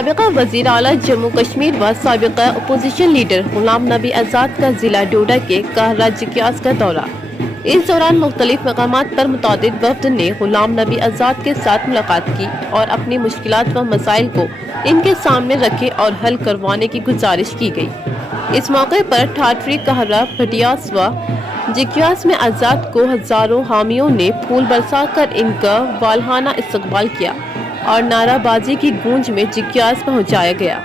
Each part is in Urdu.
سابقہ وزیر اعلیٰ جموں کشمیر و سابقہ اپوزیشن لیڈر غلام نبی آزاد کا ضلع ڈوڈا کے کہرہ جکیاس کا دورہ۔ اس دوران مختلف مقامات پر متعدد وفد نے غلام نبی آزاد کے ساتھ ملاقات کی اور اپنی مشکلات و مسائل کو ان کے سامنے رکھے اور حل کروانے کی گزارش کی گئی۔ اس موقع پر ٹھاٹھری، کہرہ، بھٹیاس و جکیاس میں آزاد کو ہزاروں حامیوں نے پھول برسا کر ان کا والہانہ استقبال کیا اور نعرہ بازی کی گونج میں جکیاس پہنچایا گیا۔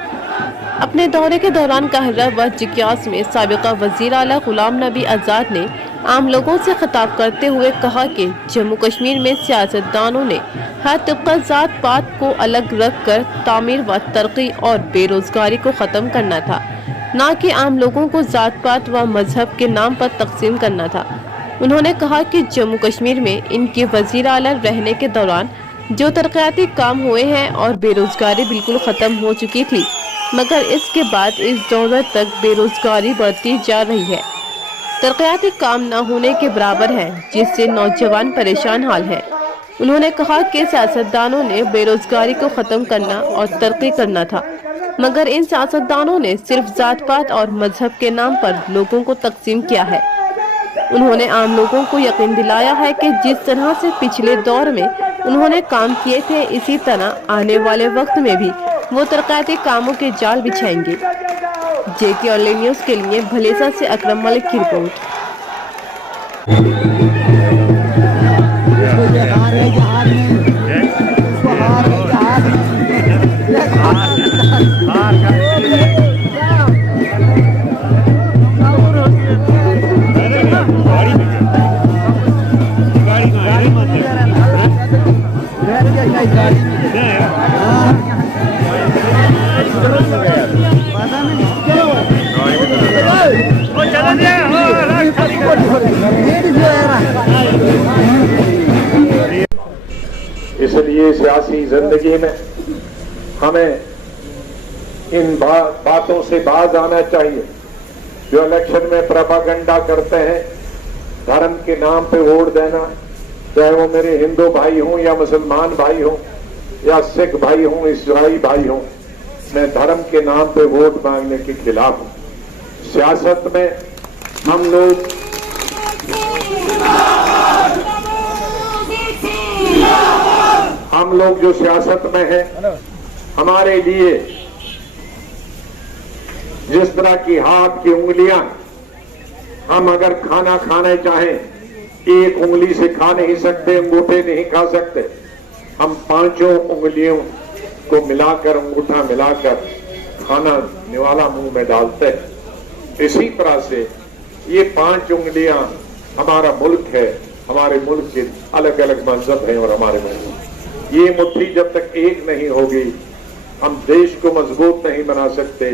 اپنے دورے کے دوران کہرہ و جکیاس میں سابقہ وزیر اعلیٰ غلام نبی آزاد نے عام لوگوں سے خطاب کرتے ہوئے کہا کہ جموں کشمیر میں سیاستدانوں نے ہر طبقہ ذات پات کو الگ رکھ کر تعمیر و ترقی اور بے روزگاری کو ختم کرنا تھا، نہ کہ عام لوگوں کو ذات پات و مذہب کے نام پر تقسیم کرنا تھا۔ انہوں نے کہا کہ جموں کشمیر میں ان کے وزیر اعلیٰ رہنے کے دوران جو ترقیاتی کام ہوئے ہیں اور بے روزگاری بالکل ختم ہو چکی تھی، مگر اس کے بعد اس دور تک بے روزگاری بڑھتی جا رہی ہے، ترقیاتی کام نہ ہونے کے برابر ہے، جس سے نوجوان پریشان حال ہے۔ انہوں نے کہا کہ سیاستدانوں نے بے روزگاری کو ختم کرنا اور ترقی کرنا تھا، مگر ان سیاستدانوں نے صرف ذات پات اور مذہب کے نام پر لوگوں کو تقسیم کیا ہے۔ انہوں نے عام لوگوں کو یقین دلایا ہے کہ جس طرح سے پچھلے دور میں انہوں نے کام کیے تھے، اسی طرح آنے والے وقت میں بھی وہ ترقیاتی کاموں کے جال بچھائیں گے۔ JK آنلائن نیوز کے لیے بھلیسہ سے اکرم ملک کی رپورٹ۔ اس لیے سیاسی زندگی میں ہمیں ان باتوں سے باز آنا چاہیے جو الیکشن میں پروپیگنڈا کرتے ہیں، دھرم کے نام پہ ووٹ دینا، چاہے وہ میرے ہندو بھائی ہوں یا مسلمان بھائی ہوں یا سکھ بھائی ہوں، عیسائی بھائی ہوں، میں دھرم کے نام پہ ووٹ مانگنے کے خلاف ہوں۔ سیاست میں ہم لوگ جو سیاست میں ہیں، ہمارے لیے جس طرح کی ہاتھ کی انگلیاں، ہم اگر کھانا کھانا چاہیں ایک انگلی سے کھا نہیں سکتے، انگوٹھے نہیں کھا سکتے، ہم پانچوں انگلیوں کو ملا کر، انگوٹھا ملا کر کھانا نوالا منہ میں ڈالتے ہیں۔ اسی طرح سے یہ پانچ انگلیاں ہمارا ملک ہے، ہمارے ملک کے الگ الگ مذہب ہیں اور ہمارے مذہب، یہ مٹھی جب تک ایک نہیں ہوگی ہم دیش کو مضبوط نہیں بنا سکتے،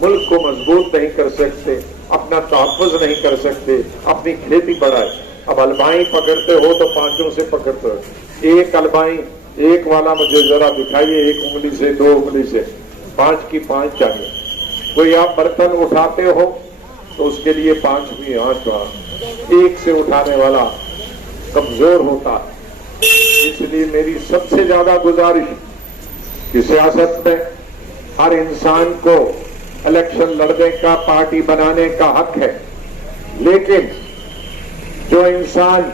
ملک کو مضبوط نہیں کر سکتے، اپنا تحفظ نہیں کر سکتے، اپنی کھیتی بڑھائے۔ اب البائی پکڑتے ہو تو پانچوں سے پکڑتے ہو، ایک البائی ایک والا مجھے ذرا دکھائیے، ایک انگلی سے، دو انگلی سے، پانچ کی پانچ چاہیے۔ کوئی آپ برتن اٹھاتے ہو تو اس کے لیے پانچویں آنچ ایک سے اٹھانے والا کمزور ہوتا ہے۔ اس لیے میری سب سے زیادہ گزارش کہ سیاست میں ہر انسان کو الیکشن لڑنے کا، پارٹی بنانے کا حق ہے، لیکن جو انسان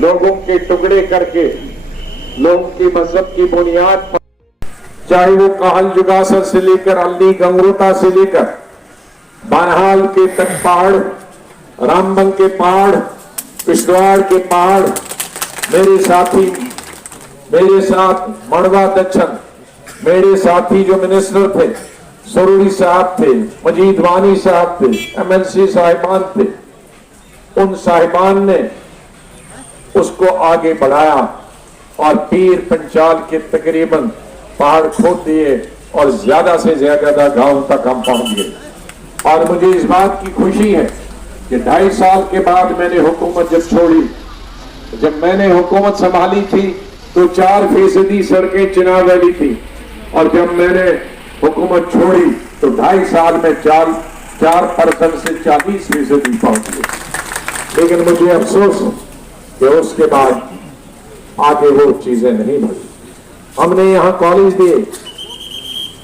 لوگوں کے ٹکڑے کر کے لوگوں کی مذہب کی بنیاد پر، چاہے وہ کہل جگاسر سے لے کر علی گنگوتا سے لے کر بانہال کے تک پہاڑ، رامبن کے پہاڑ، کشتواڑ کے پہاڑ، میرے ساتھی، میرے ساتھ مڑوا دچن، میرے ساتھی جو منسٹر تھے، سروری صاحب تھے، مجید وانی صاحب تھے، MLC صاحبان تھے، ان صاحبان نے اس کو آگے بڑھایا اور پیر پنچال کے تقریباً پہاڑ کھود دیے اور زیادہ سے زیادہ گاؤں تک ہم پہنچ گئے۔ اور مجھے اس بات کی خوشی ہے کہ 2.5 سال کے بعد میں نے حکومت جب چھوڑی، جب میں نے حکومت سنبھالی تھی تو 4% سڑکیں چنار ویلی تھی، اور جب میں نے حکومت چھوڑی تو 2.5 سال میں 4% سے 40% پہنچ گئے۔ لیکن مجھے افسوس کہ اس کے بعد آگے وہ چیزیں نہیں بڑھی۔ ہم نے یہاں کالج دیے،